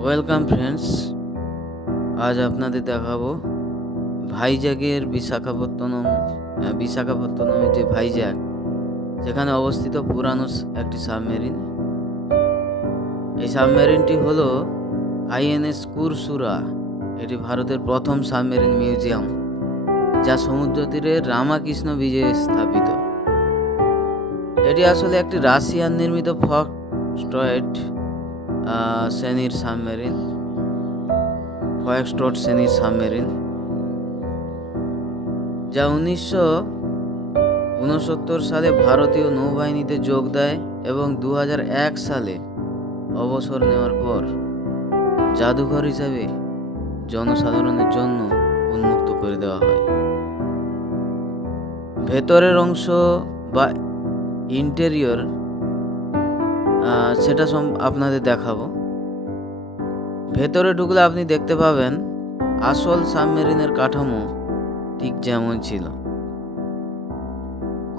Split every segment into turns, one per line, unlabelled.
Welcome friends আজ আপনাদের দেখাবো ভাইজ্যাগের বিশাখাপত্তনম আহ, বিশাখাপত্তনমের যে ভাইজ্যাগ সেখানে অবস্থিত পুরানো একটি সাবমেরিন। এই সাবমেরিনটি হলো আইএনএস কুরসুরা এটি ভারতের প্রথম সাবমেরিন মিউজিয়াম যা সমুদ্র তীরে রামাকৃষ্ণ বিজয়ে স্থাপিত। এটি আসলে একটি রাশিয়ান নির্মিত ফক স্ট্রয়েড শ্রেণির সাবমেরিন ফয়েক্সট্রট শ্রেণির সাবমেরিন, যা উনিশশো উনসত্তর সালে ভারতীয় নৌবাহিনীতে যোগ দেয় এবং দু হাজার এক সালে অবসর নেওয়ার পর জাদুঘর হিসাবে জনসাধারণের জন্য উন্মুক্ত করে দেওয়া হয়। ভেতরের অংশ বা ইন্টেরিয়র সেটা আপনাদের দেখাবো। ভেতরে ঢুকলে আপনি দেখতে পাবেন আসল সাবমেরিনের কাঠামো ঠিক যেমন ছিল।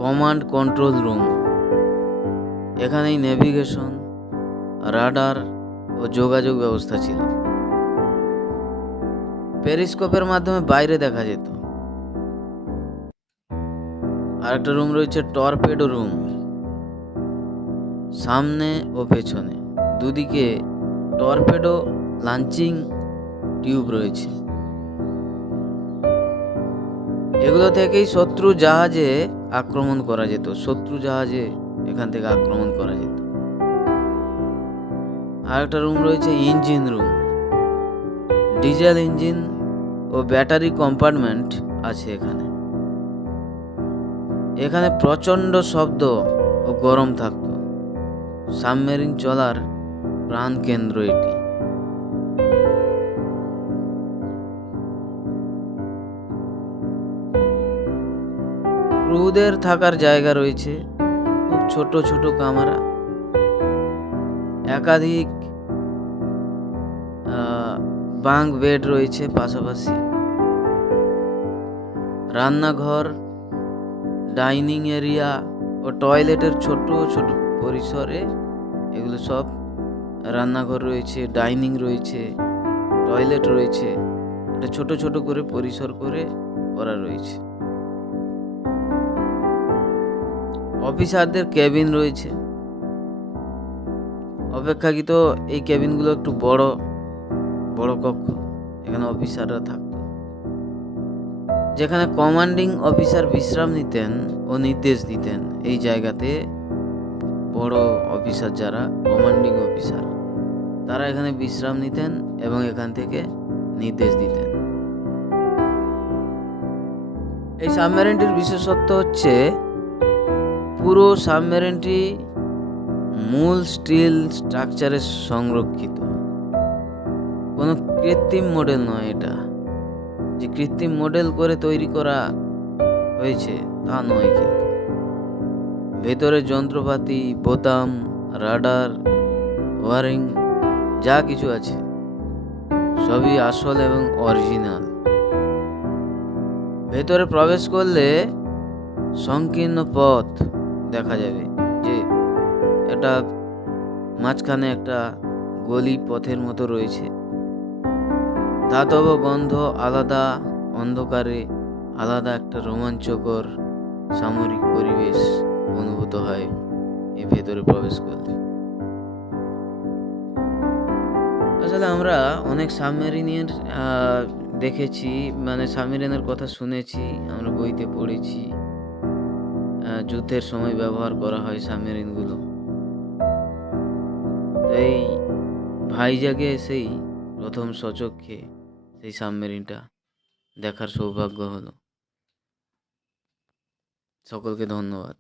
কমান্ড কন্ট্রোল রুম, এখানেই নেভিগেশন, রাডার ও যোগাযোগ ব্যবস্থা ছিল। পেরিস্কোপের মাধ্যমে বাইরে দেখা যেত। আরেকটা রুম রয়েছে টর্পেডো রুম। সামনে ও পেছনে। দুদিকে টর্পেডো লাঞ্চিং টিউব রয়েছে। এগুলো থেকেই শত্রু জাহাজে আক্রমণ করা যেত। শত্রু জাহাজে এখান থেকে আক্রমণ করা যেত। আর একটা রুম রয়েছে ইঞ্জিন রুম ডিজেল ইঞ্জিন ও ব্যাটারি কম্পার্টমেন্ট আছে এখানে। এখানে প্রচণ্ড শব্দ ও গরম থাকতো। সাবমেরিন চলার প্রাণ কেন্দ্র এটি। ক্রুদের থাকার জায়গা রয়েছে, খুব ছোট ছোট কামারা। একাধিক বাঙ্ক বেড রয়েছে পাশাপাশি। রান্নাঘর, ডাইনিং এরিয়া ও টয়লেটের ছোট ছোট পরিসরে এগুলো সব রান্নাঘর রয়েছে, ডাইনিং রয়েছে, টয়লেট রয়েছে, এটা ছোট ছোট করে পরিসর করে করা রয়েছে। অফিসারদের কেবিন রয়েছে। অপেক্ষাকৃত এই কেবিনগুলো একটু বড় বড় কক্ষ, এখানে অফিসাররা থাকতো। যেখানে কমান্ডিং অফিসার বিশ্রাম নিতেন ও নির্দেশ দিতেন এই জায়গাতে বড় অফিসার যারা কমান্ডিং অফিসার তারা এখানে বিশ্রাম নিতেন এবং এখান থেকে নির্দেশ দিতেন। এই সাবমেরিনটির বিশেষত্ব হচ্ছে, পুরো সাবমেরিনটি মূল স্টিল স্ট্রাকচারে সংরক্ষিত। কোনো কৃত্রিম মডেল নয় এটা। যে কৃত্রিম মডেল করে তৈরি করা হয়েছে, তা নয় কিন্তু। ভেতরে যন্ত্রপাতি, বোতাম, রাডার, ওয়ারিং, যা কিছু আছে। সবই আসল এবং অরিজিনাল। ভেতরে প্রবেশ করলে সংকীর্ণ পথ দেখা যাবে যে এটা মাঝখানে একটা গলি পথের মতো রয়েছে। ধাতব গন্ধ আলাদা, অন্ধকারে আলাদা একটা রোমাঞ্চকর সামরিক পরিবেশ। অনুভূত হয়, এই ভেতরে প্রবেশ করলে। আসলে আমরা অনেক সাবমেরিনের দেখেছি মানে সাবমেরিনের কথা শুনেছি, আমরা বইতে পড়েছি যুদ্ধের সময় ব্যবহার করা হয় সাবমেরিনগুলো। এই ভাইজাগে এসেই প্রথম সচক্ষে সেই সাবমেরিনটা দেখার সৌভাগ্য হলো। সকলকে ধন্যবাদ।